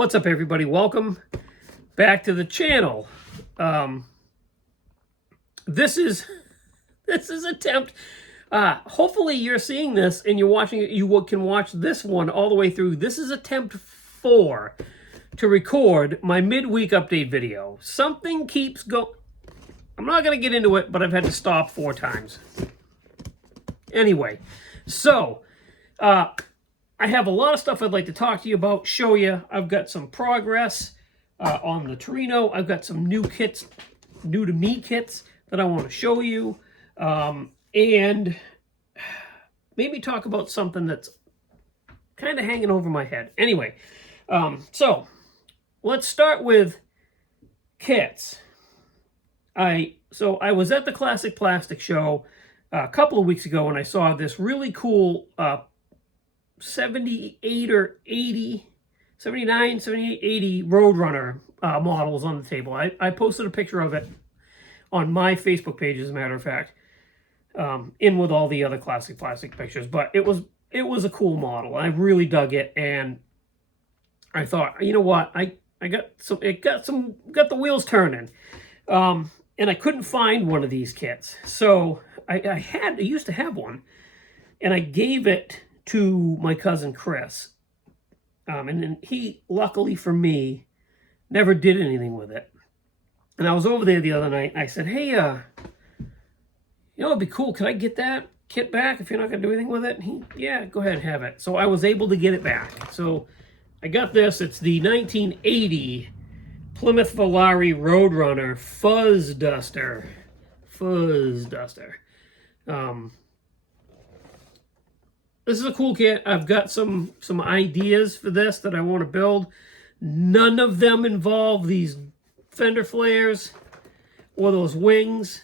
What's up, everybody? Welcome back to the channel. This is attempt. Hopefully you're seeing this and you're watching it. You can watch this one all the way through. This is attempt 4 to record my midweek update video. Something keeps going. I'm not going to get into it, but I've had to stop 4 times. Anyway, so I have a lot of stuff I'd like to talk to you about, show you. I've got some progress on the Torino. I've got some new kits, new to me kits that I want to show you. And maybe talk about something that's kind of hanging over my head. Anyway, so let's start with kits. I was at the Classic Plastic show a couple of weeks ago and I saw this really cool 78 or 80, 79, 78, 80 Roadrunner models on the table. I posted a picture of it on my Facebook page, as a matter of fact, in with all the other Classic Plastic pictures. But it was a cool model. I really dug it, and I thought, you know what, I got the wheels turning, and I couldn't find one of these kits. So I used to have one, and I gave it to my cousin Chris, and then he, luckily for me, never did anything with it. And I was over there the other night, and I said, hey, you know, it'd be cool, could I get that kit back if you're not going to do anything with it? And he, yeah, go ahead and have it. So I was able to get it back. So I got this. It's the 1980 Plymouth Volare Roadrunner Fuzz Duster. This is a cool kit. I've got some ideas for this that I want to build. None of them involve these fender flares or those wings.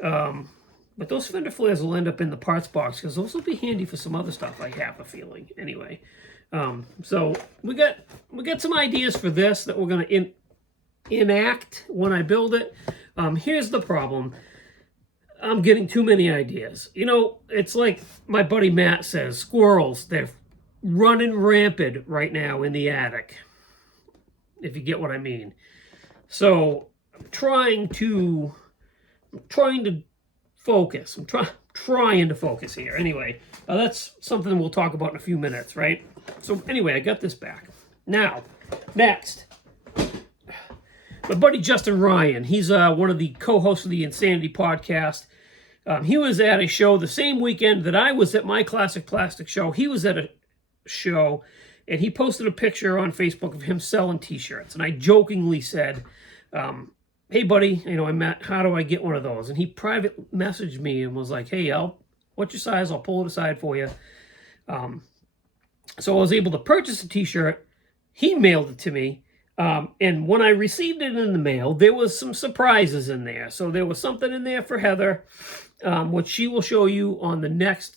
But those fender flares will end up in the parts box because those will be handy for some other stuff, I have a feeling. Anyway, so we got some ideas for this that we're going to enact when I build it. Here's the problem. I'm getting too many ideas. You know, it's like my buddy Matt says, squirrels, they're running rampant right now in the attic, if you get what I mean. So I'm trying to focus. I'm trying to focus here. Anyway, that's something we'll talk about in a few minutes, right? So anyway, I got this back. Now, next, my buddy Justin Ryan, he's one of the co-hosts of the Insanity podcast. He was at a show the same weekend that I was at my Classic Plastic show. He was at a show, and he posted a picture on Facebook of him selling t-shirts. And I jokingly said, hey, buddy, you know, I'm Matt, how do I get one of those? And he private messaged me and was like, hey, what's your size? I'll pull it aside for you. So I was able to purchase a t-shirt. He mailed it to me. And when I received it in the mail, there was some surprises in there. So there was something in there for Heather, which she will show you on the next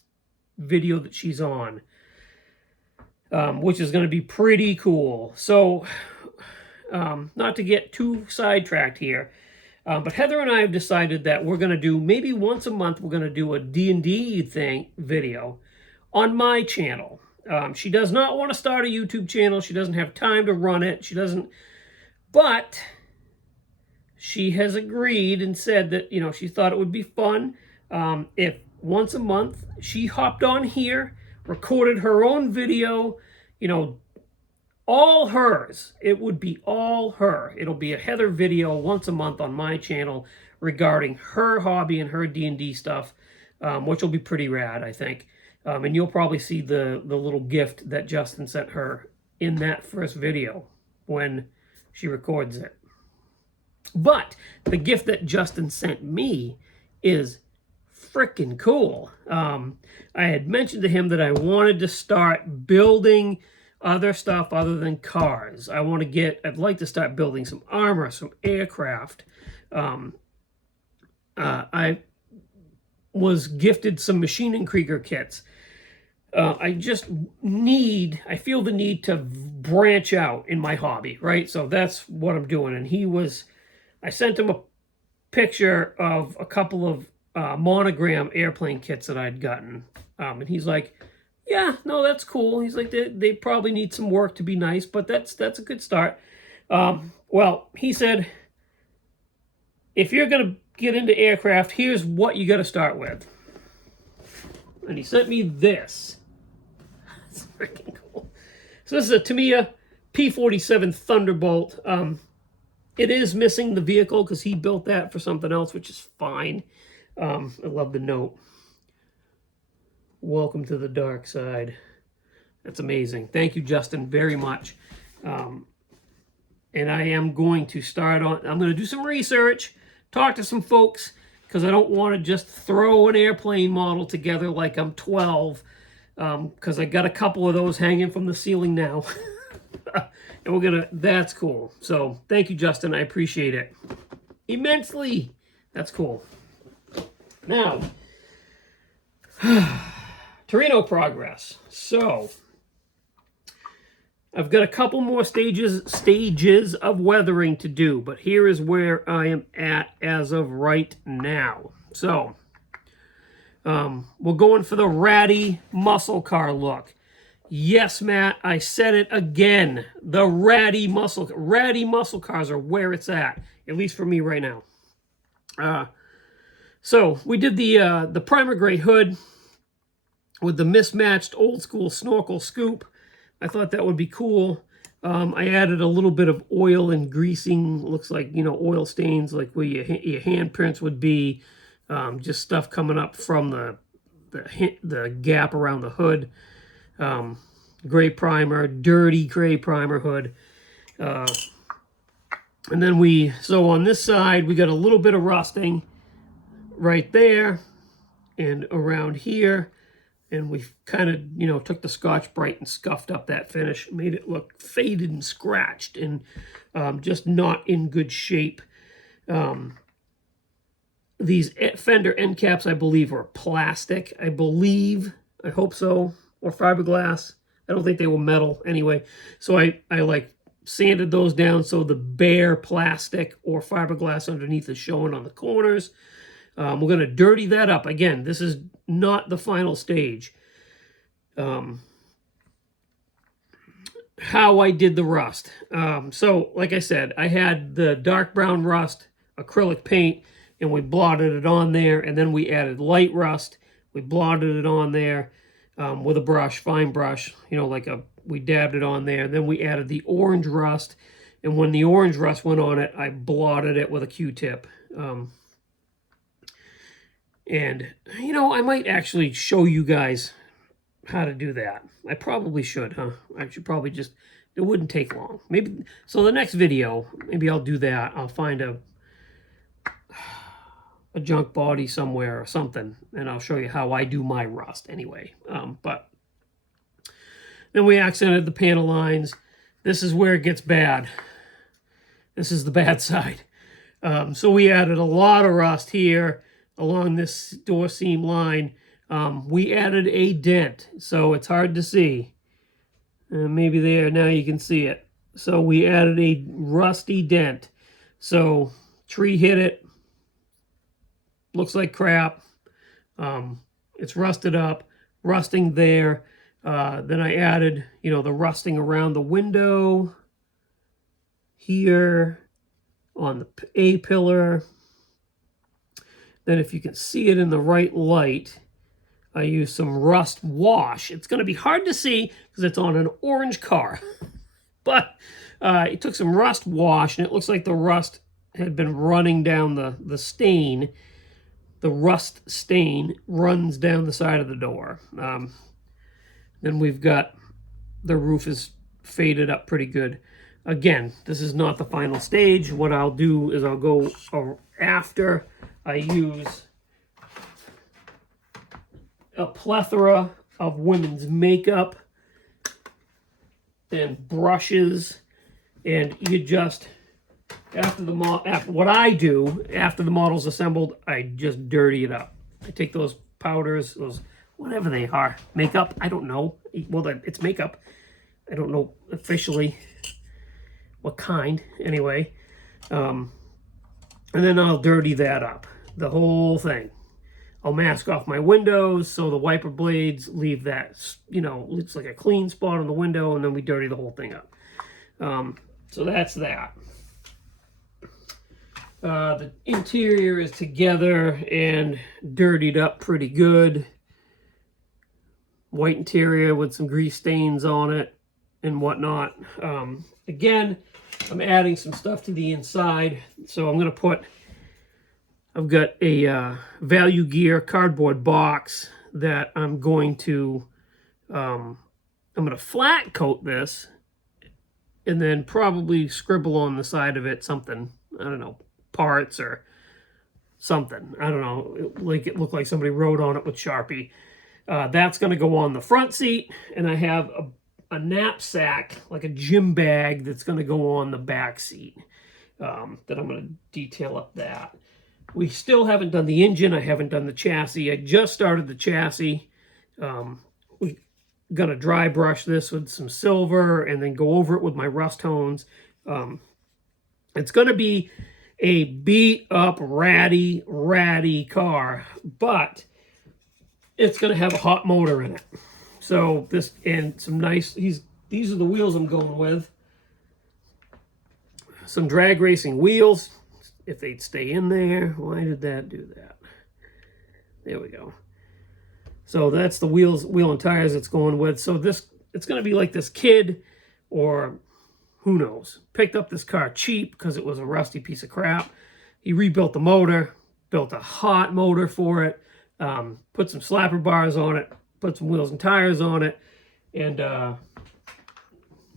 video that she's on, which is going to be pretty cool. So not to get too sidetracked here, but Heather and I have decided that we're going to do, maybe once a month, we're going to do a D&D video on my channel. She does not want to start a YouTube channel. She doesn't have time to run it. She doesn't, but she has agreed and said that, you know, she thought it would be fun if once a month she hopped on here, recorded her own video, you know, all hers. It would be all her. It'll be a Heather video once a month on my channel regarding her hobby and her D&D stuff, which will be pretty rad, I think. And you'll probably see the little gift that Justin sent her in that first video when she records it. But the gift that Justin sent me is freaking cool. I had mentioned to him that I wanted to start building other stuff other than cars. I'd like to start building some armor, some aircraft. I was gifted some Machine & Krieger kits. I feel the need to branch out in my hobby, right? So that's what I'm doing. And I sent him a picture of a couple of monogram airplane kits that I'd gotten. And he's like, yeah, no, that's cool. He's like, they probably need some work to be nice, but that's a good start. Well, he said, if you're going to get into aircraft, here's what you got to start with. And he sent me this. It's freaking cool. So this is a Tamiya P-47 Thunderbolt. It is missing the vehicle because he built that for something else, which is fine. I love the note. Welcome to the dark side. That's amazing. Thank you, Justin, very much. And I am going to start on, I'm going to do some research, talk to some folks, because I don't want to just throw an airplane model together like I'm 12, because I got a couple of those hanging from the ceiling now. And we're going to, that's cool. So thank you, Justin. I appreciate it immensely. That's cool. Now, Torino progress. So I've got a couple more stages of weathering to do, but here is where I am at as of right now. So we're going for the ratty muscle car look. Yes, Matt, I said it again. The ratty muscle cars are where it's at least for me right now. So we did the primer gray hood with the mismatched old school snorkel scoop. I thought that would be cool. I added a little bit of oil and greasing. Looks like, you know, oil stains like where your handprints would be. Just stuff coming up from the gap around the hood. Gray primer, dirty gray primer hood. And then so on this side, we got a little bit of rusting right there and around here. And we kind of, you know, took the Scotch-Brite and scuffed up that finish, made it look faded and scratched and just not in good shape. These fender end caps, I believe, were plastic. I hope so, or fiberglass. I don't think they were metal anyway. So I like sanded those down so the bare plastic or fiberglass underneath is showing on the corners. We're going to dirty that up. Again, this is not the final stage. How I did the rust. So, like I said, I had the dark brown rust acrylic paint, and we blotted it on there, and then we added light rust. We blotted it on there with a brush, fine brush, you know, we dabbed it on there. Then we added the orange rust, and when the orange rust went on it, I blotted it with a Q-tip. And, you know, I might actually show you guys how to do that. I probably should, huh? I should probably just, it wouldn't take long. Maybe, so the next video, maybe I'll do that. I'll find a junk body somewhere or something, and I'll show you how I do my rust anyway. But then we accented the panel lines. This is where it gets bad. This is the bad side. So we added a lot of rust here along this door seam line. We added a dent, so it's hard to see. Maybe there, now you can see it. So we added a rusty dent. So tree hit it. Looks like crap. It's rusted up, rusting there. Then I added, you know, the rusting around the window here on the A-pillar. Then if you can see it in the right light, I used some rust wash. It's going to be hard to see because it's on an orange car. But it took some rust wash, and it looks like the rust had been running down the stain. The rust stain runs down the side of the door. Then we've got the roof is faded up pretty good. Again, this is not the final stage. What I'll do is I'll go after I use a plethora of women's makeup and brushes, and you just, after what I do after the model's assembled, I just dirty it up. I take those powders, those whatever they are, makeup, I don't know. Well, it's makeup. I don't know officially what kind, anyway. And then I'll dirty that up, the whole thing. I'll mask off my windows so the wiper blades leave that, you know, looks like a clean spot on the window, and then we dirty the whole thing up. So that's that. The interior is together and dirtied up pretty good. White interior with some grease stains on it and whatnot. Again, I'm adding some stuff to the inside. So I'm going to put, I've got a Value Gear cardboard box that I'm going to flat coat this and then probably scribble on the side of it something, I don't know, parts or something. I don't know, like it looked like somebody wrote on it with Sharpie. That's going to go on the front seat, and I have a knapsack, like a gym bag, that's going to go on the back seat, that I'm going to detail up that. We still haven't done the engine. I haven't done the chassis. I just started the chassis. We going to dry brush this with some silver and then go over it with my rust tones. It's going to be a beat up, ratty car, but it's going to have a hot motor in it. So this, and some nice, these are the wheels I'm going with. Some drag racing wheels, if they'd stay in there. Why did that do that? There we go. So that's the wheel and tires it's going with. So this, it's going to be like this kid, or who knows, picked up this car cheap because it was a rusty piece of crap. He rebuilt the motor, built a hot motor for it, put some slapper bars on it, put some wheels and tires on it, and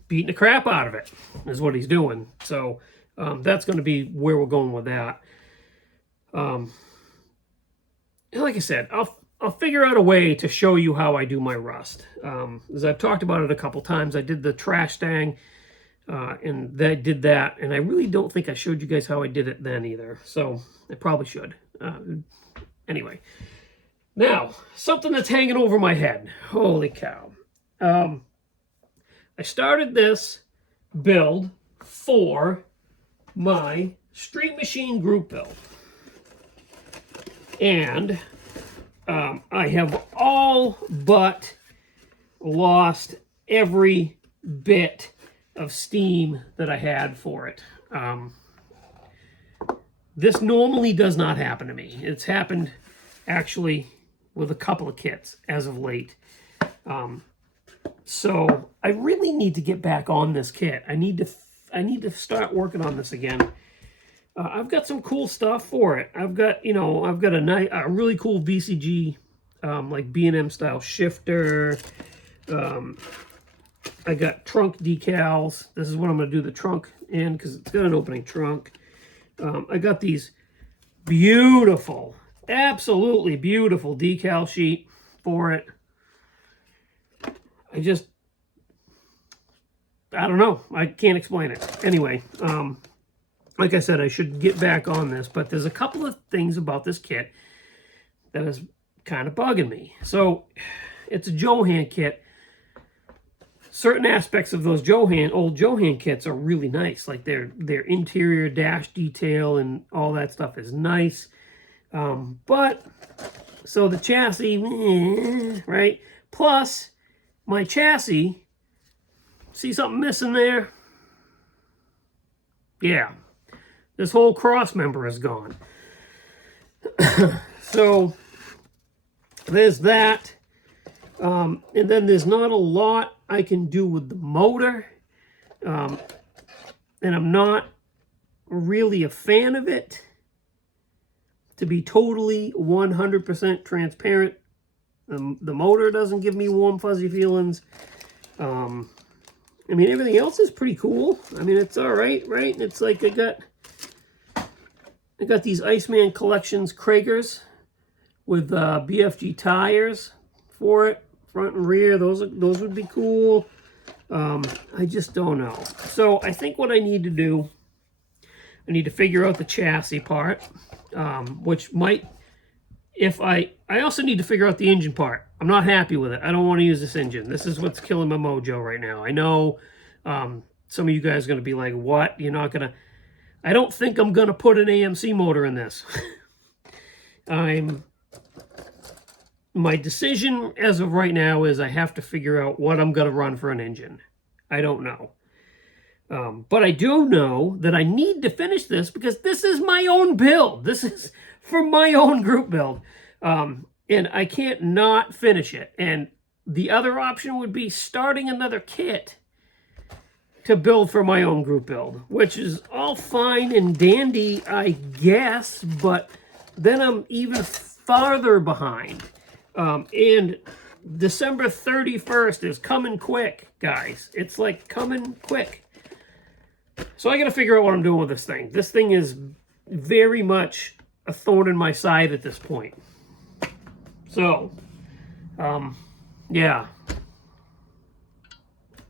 beating the crap out of it is what he's doing. So that's going to be where we're going with that. And like I said, I'll figure out a way to show you how I do my rust. As I've talked about it a couple times, I did the trash stang, and I did that, and I really don't think I showed you guys how I did it then either. So I probably should. Anyway, now something that's hanging over my head. Holy cow! I started this build for my Street Machine group build, and I have all but lost every bit of steam that I had for it. This normally does not happen to me. It's happened actually with a couple of kits as of late. So I really need to get back on this kit. I need to start working on this again. I've got some cool stuff for it. I've got a really cool VCG, like B&M style shifter. I got trunk decals. This is what I'm going to do the trunk in because it's got an opening trunk. I got these beautiful, absolutely beautiful decal sheet for it. I don't know. I can't explain it. Anyway, like I said, I should get back on this, but there's a couple of things about this kit that is kind of bugging me. So it's a Johan kit. Certain aspects of those old Johan kits are really nice. Like their interior dash detail and all that stuff is nice. But, so the chassis, right? Plus, my chassis, see something missing there? Yeah. This whole cross member is gone. So, there's that. And then there's not a lot I can do with the motor. And I'm not really a fan of it. To be totally 100% transparent, the motor doesn't give me warm, fuzzy feelings. I mean, everything else is pretty cool. I mean, it's all right, right? It's like I got these Iceman Collections Kragers with BFG tires for it, front and rear. Those would be cool. I just don't know. So I think what I need to do, I need to figure out the chassis part, which might, I also need to figure out the engine part. I'm not happy with it. I don't want to use this engine. This is what's killing my mojo right now. I know some of you guys are going to be like, what? You're not going to... I don't think I'm going to put an AMC motor in this. I'm my decision as of right now is I have to figure out what I'm going to run for an engine. I don't know. But I do know that I need to finish this because this is my own build. This is for my own group build. And I can't not finish it. And the other option would be starting another kit to build for my own group build, which is all fine and dandy, I guess, but then I'm even farther behind. And December 31st is coming quick, guys. It's like coming quick. So I got to figure out what I'm doing with this thing. This thing is very much a thorn in my side at this point. So, yeah.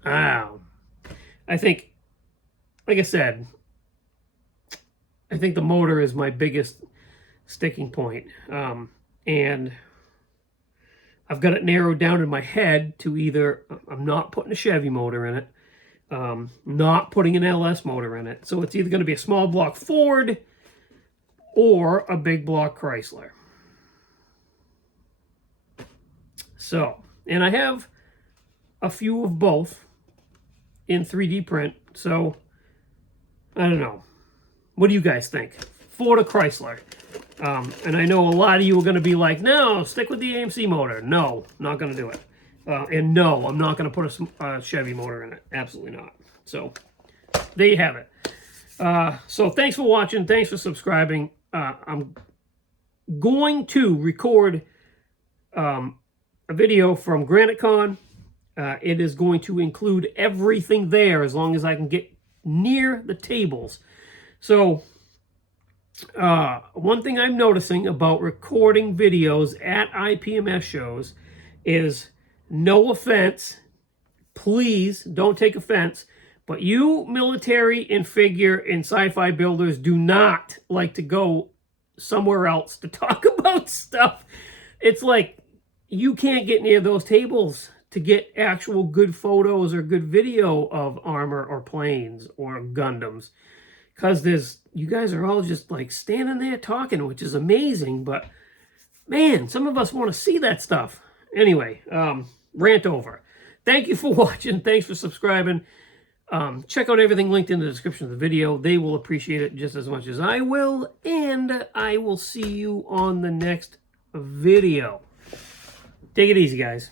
Wow. I think, like I said, I think the motor is my biggest sticking point. And I've got it narrowed down in my head to either, I'm not putting a Chevy motor in it, not putting an LS motor in it. So it's either going to be a small block Ford or a big block Chrysler. So, and I have a few of both in 3D print. So, I don't know. What do you guys think? Ford or Chrysler? And I know a lot of you are going to be like, no, stick with the AMC motor. No, not going to do it. And no, I'm not going to put a Chevy motor in it. Absolutely not. So, there you have it. So, thanks for watching. Thanks for subscribing. I'm going to record a video from GraniteCon. It is going to include everything there as long as I can get near the tables. So, one thing I'm noticing about recording videos at IPMS shows is, no offense, please don't take offense, but you military and figure and sci-fi builders do not like to go somewhere else to talk about stuff. It's like you can't get near those tables to get actual good photos or good video of armor or planes or Gundams. Because you guys are all just like standing there talking, which is amazing. But man, some of us want to see that stuff. Anyway, rant over. Thank you for watching. Thanks for subscribing. Check out everything linked in the description of the video. They will appreciate it just as much as I will. And I will see you on the next video. Take it easy, guys.